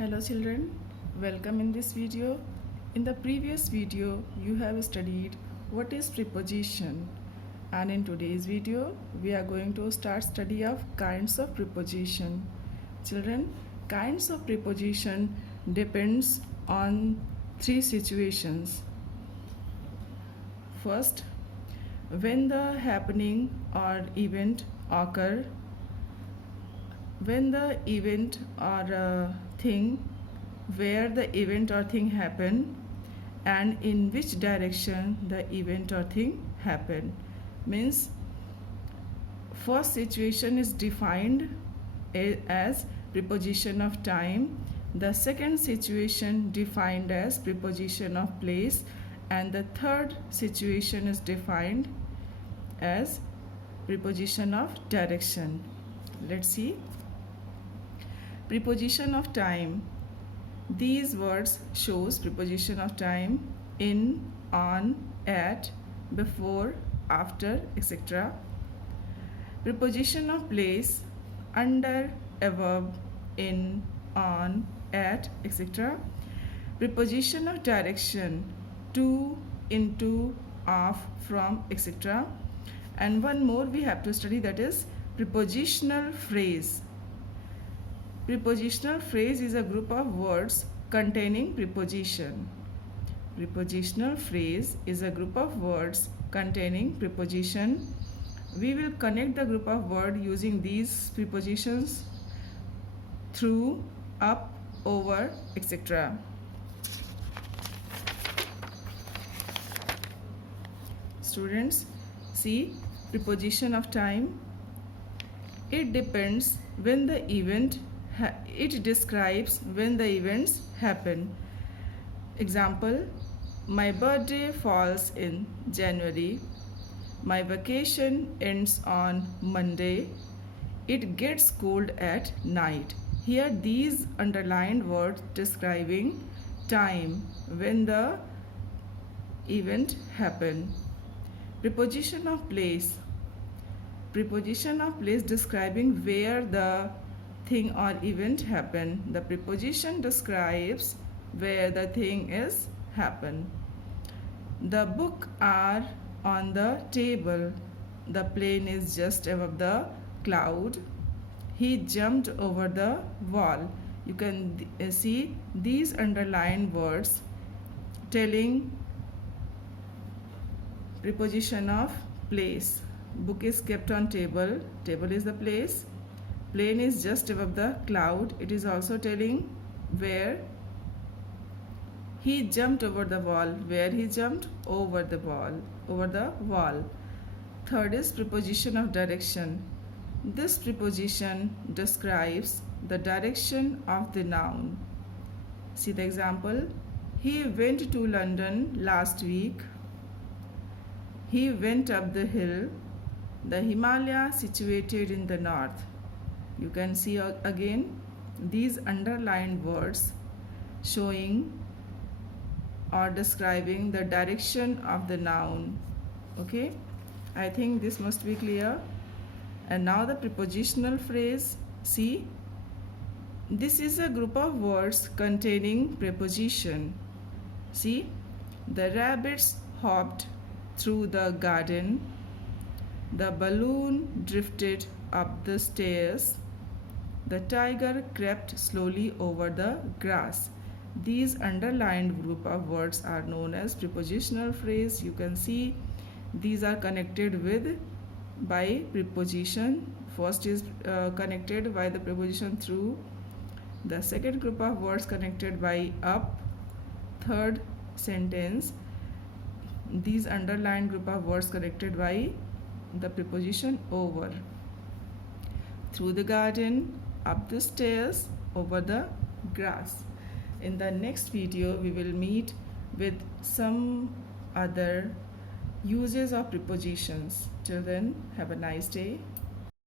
Hello children, welcome in this video. In the previous video you have studied what is preposition, and in today's video we are going to start study of kinds of preposition. Children, kinds of preposition depends on three situations. First, when the happening or event occur, when the event or thing, where the event or thing happen, and in which direction the event or thing happen. Means first situation is defined as preposition of time, the second situation defined as preposition of place, and the third situation is defined as preposition of direction. Let's see. Preposition of time. These words shows preposition of time: in, on, at, before, after, etc. Preposition of place: under, above, in, on, at, etc. Preposition of direction: to, into, of, from, etc. And one more we have to study, that is prepositional phrase. Prepositional phrase is a group of words containing preposition. Prepositional phrase is a group of words containing preposition. We will connect the group of words using these prepositions: through, up, over, etc. Students, see preposition of time. It depends when the event it describes when the events happen. Example: my birthday falls in January. My vacation ends on Monday. It gets cold at night. Here these underlined words describing time when the event happened. Preposition of place. Preposition of place describing where the thing or event happen. The preposition describes where the thing is happen. The book are on the table. The plane is just above the cloud. He jumped over the wall. You can see these underlined words telling preposition of place. Book is kept on table. Table is the place. Plane is just above the cloud. It is also telling where. He jumped over the wall. Where he jumped? Over the wall. Over the wall. Third is preposition of direction. This preposition describes the direction of the noun. See the example. He went to London last week. He went up the hill. The Himalaya situated in the north. You can see again these underlined words showing or describing the direction of the noun. Okay, I think this must be clear. And now the prepositional phrase. See, this is a group of words containing preposition. See, the rabbits hopped through the garden. The balloon drifted up the stairs. The tiger crept slowly over the grass. These underlined group of words are known as prepositional phrase. You can see these are connected with by preposition. First is connected by the preposition through. The second group of words connected by up. Third sentence, these underlined group of words connected by the preposition over. Through the garden, up the stairs, over the grass. In the next video we will meet with some other uses of prepositions. Till then, have a nice day.